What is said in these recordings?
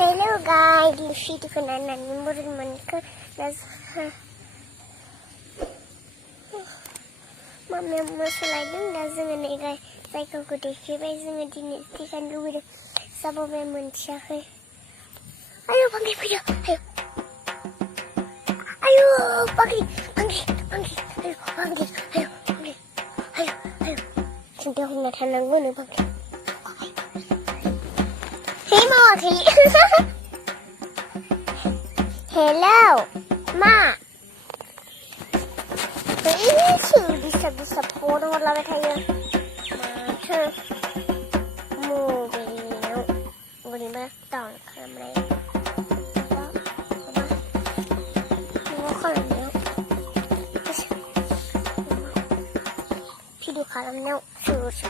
Hello guys, di sini kenalan mereka das Mama masalahnya dah jangan negai saya kau deh kira jangan di nanti kan lu itu sabab manusia ke ayo panggil ayo ayo panggil ayo sudah hendak tenang guna panggil Hey Marty Hello Ma Ini sih bisa porong lagi kayak macam mobil gini betul kamera video kalamnya susu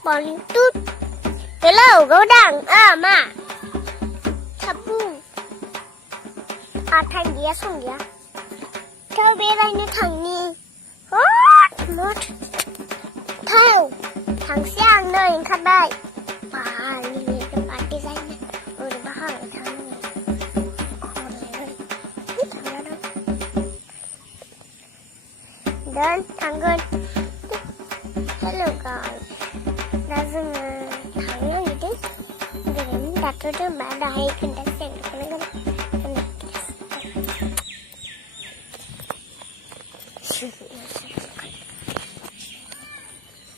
paling tut Hello, godang. Ma. Sabung. Thằng gì xuống vậy? Cháu bé đây nó thằng ni. Một. Theo. Thằng sang nơi khát đây. Bà đi cái bà đi dây này. Rồi bà hỏi thằng này. Khổ này. Thằng đó đâu? Đến thằng gần. Hello guys. Đã dừng thằng nó gì đấy. Đặt cho đứa bạn đã hay cần đã xem được cái này